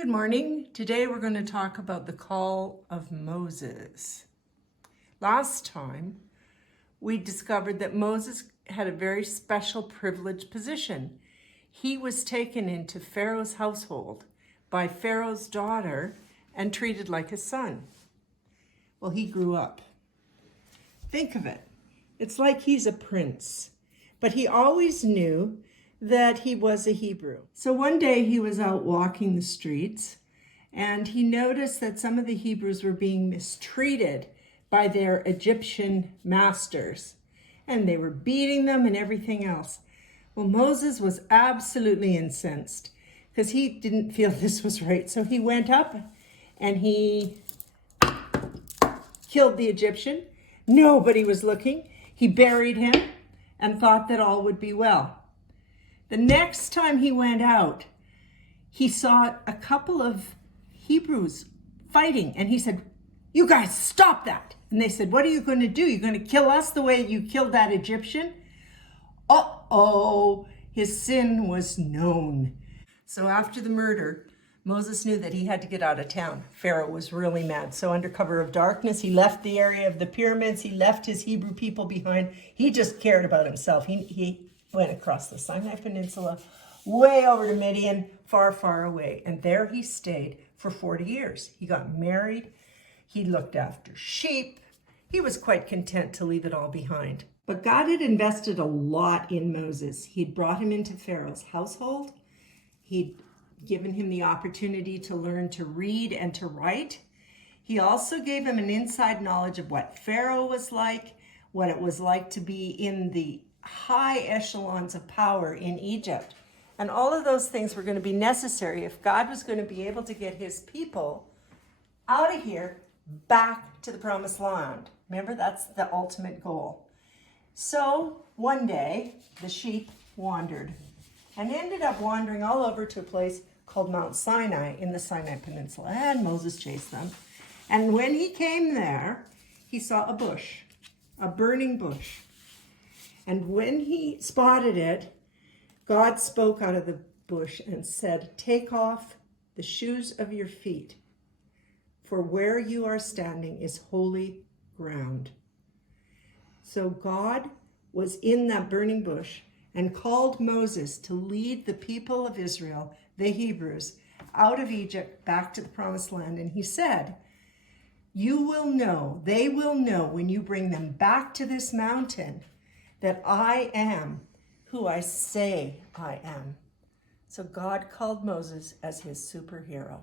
Good morning. Today we're going to talk about the call of Moses. Last time we discovered that Moses had a very special privileged position. He was taken into Pharaoh's household by Pharaoh's daughter and treated like a son. Well, he grew up. Think of it. It's like he's a prince, but he always knew that he was a Hebrew. So one day he was out walking the streets and he noticed that some of the Hebrews were being mistreated by their Egyptian masters, and they were beating them and everything else. Well, Moses was absolutely incensed because he didn't feel this was right. So he went up and he killed the Egyptian. Nobody was looking. He buried him and thought that all would be well. The next time he went out, he saw a couple of Hebrews fighting, and he said, "You guys, stop that." And they said, "What are you going to do? You're going to kill us the way you killed that Egyptian?" Uh-oh, his sin was known. So after the murder, Moses knew that he had to get out of town. Pharaoh was really mad. So under cover of darkness, he left the area of the pyramids. He left his Hebrew people behind. He just cared about himself. He went across the Sinai Peninsula, way over to Midian, far, far away. And there he stayed for 40 years. He got married. He looked after sheep. He was quite content to leave it all behind. But God had invested a lot in Moses. He'd brought him into Pharaoh's household. He'd given him the opportunity to learn to read and to write. He also gave him an inside knowledge of what Pharaoh was like, what it was like to be in the high echelons of power in Egypt. And all of those things were going to be necessary if God was going to be able to get his people out of here back to the promised land. Remember, that's the ultimate goal. So one day, the sheep wandered and ended up wandering all over to a place called Mount Sinai in the Sinai Peninsula. And Moses chased them. And when he came there, he saw a bush, a burning bush. And when he spotted it, God spoke out of the bush and said, "Take off the shoes of your feet, for where you are standing is holy ground." So God was in that burning bush and called Moses to lead the people of Israel, the Hebrews, out of Egypt back to the promised land. And he said, "You will know, they will know when you bring them back to this mountain that I am who I say I am." So God called Moses as his superhero.